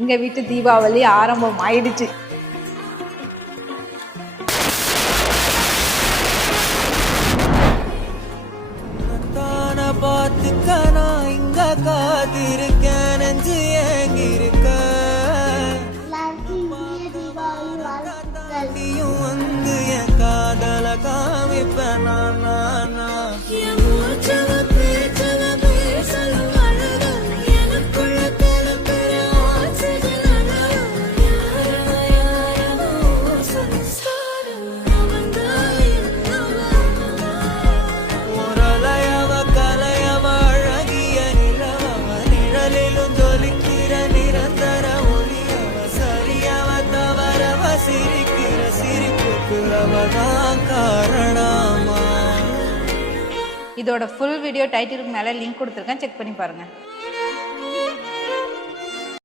எங்கள் வீட்டு தீபாவளி ஆரம்பம் ஆயிடுச்சு. பார்த்துக்கனா இங்க காத்திருக்கேன் நெஞ்சு ஏங்கிருக்க வந்து என் காதல காமிப்பேன் நான் இதோட ஃபுல் வீடியோ டைட்டிலுக்கு மேலே லிங்க் கொடுத்துருக்கேன், செக் பண்ணி பாருங்கள்.